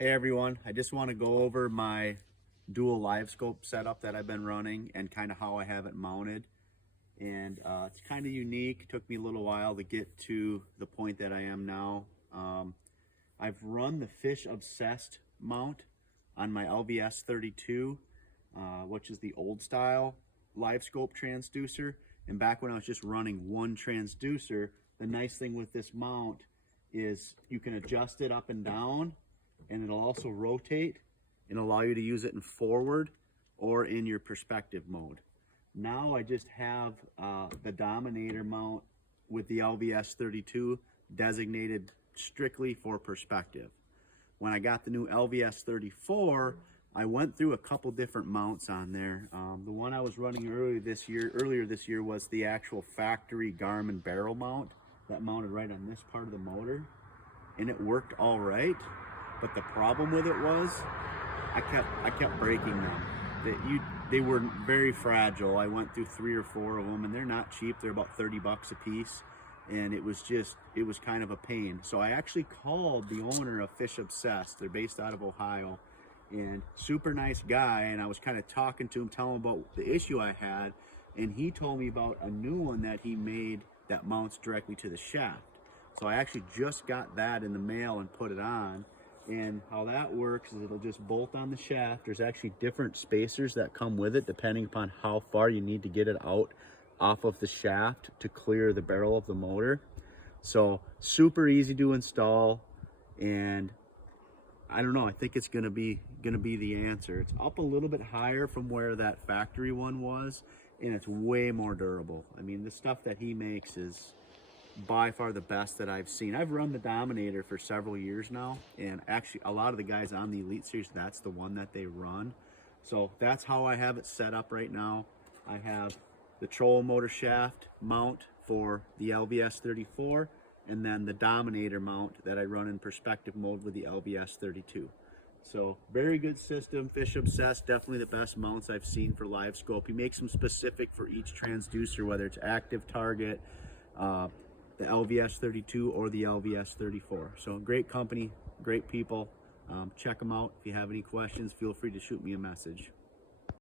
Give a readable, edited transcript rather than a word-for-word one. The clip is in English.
Hey everyone, I just want to go over my dual Livescope setup that I've been running and kind of how I have it mounted. And it's kind of unique. It took me a little while to get to the point that I am now. I've run the Fish Obsessed mount on my LVS 32, which is the old style Livescope transducer. And back when I was just running one transducer, the nice thing with this mount is you can adjust it up and down, and it'll also rotate and allow you to use it in forward or in your perspective mode. Now I just have the Dominator mount with the LVS 32 designated strictly for perspective. When I got the new LVS 34, I went through a couple different mounts on there. The one I was running earlier this year was the actual factory Garmin barrel mount that mounted right on this part of the motor, and it worked all right. But the problem with it was I kept breaking them. They were very fragile. I went through 3 or 4 of them, and they're not cheap. They're about 30 bucks a piece, and it was kind of a pain. So I actually called the owner of Fish Obsessed. They're based out of Ohio, and super nice guy. And I was kind of talking to him, telling him about the issue I had, and he told me about a new one that he made that mounts directly to the shaft. So I actually just got that in the mail and put it on. And how that works is it'll just bolt on the shaft. There's actually different spacers that come with it depending upon how far you need to get it out off of the shaft to clear the barrel of the motor. So super easy to install, and I don't know, I think it's gonna be the answer. It's up a little bit higher from where that factory one was, and it's way more durable. I mean, the stuff that he makes is by far the best that I've seen. I've run the Dominator for several years now, and actually a lot of the guys on the Elite Series, that's the one that they run. So that's how I have it set up right now. I have the trolling motor shaft mount for the LVS 34, and then the Dominator mount that I run in perspective mode with the LVS 32. So very good system. Fish Obsessed, definitely the best mounts I've seen for Livescope. He makes them specific for each transducer, whether it's active, target, the LVS 32 or the LVS 34. So great company, great people. Check them out. If you have any questions, feel free to shoot me a message.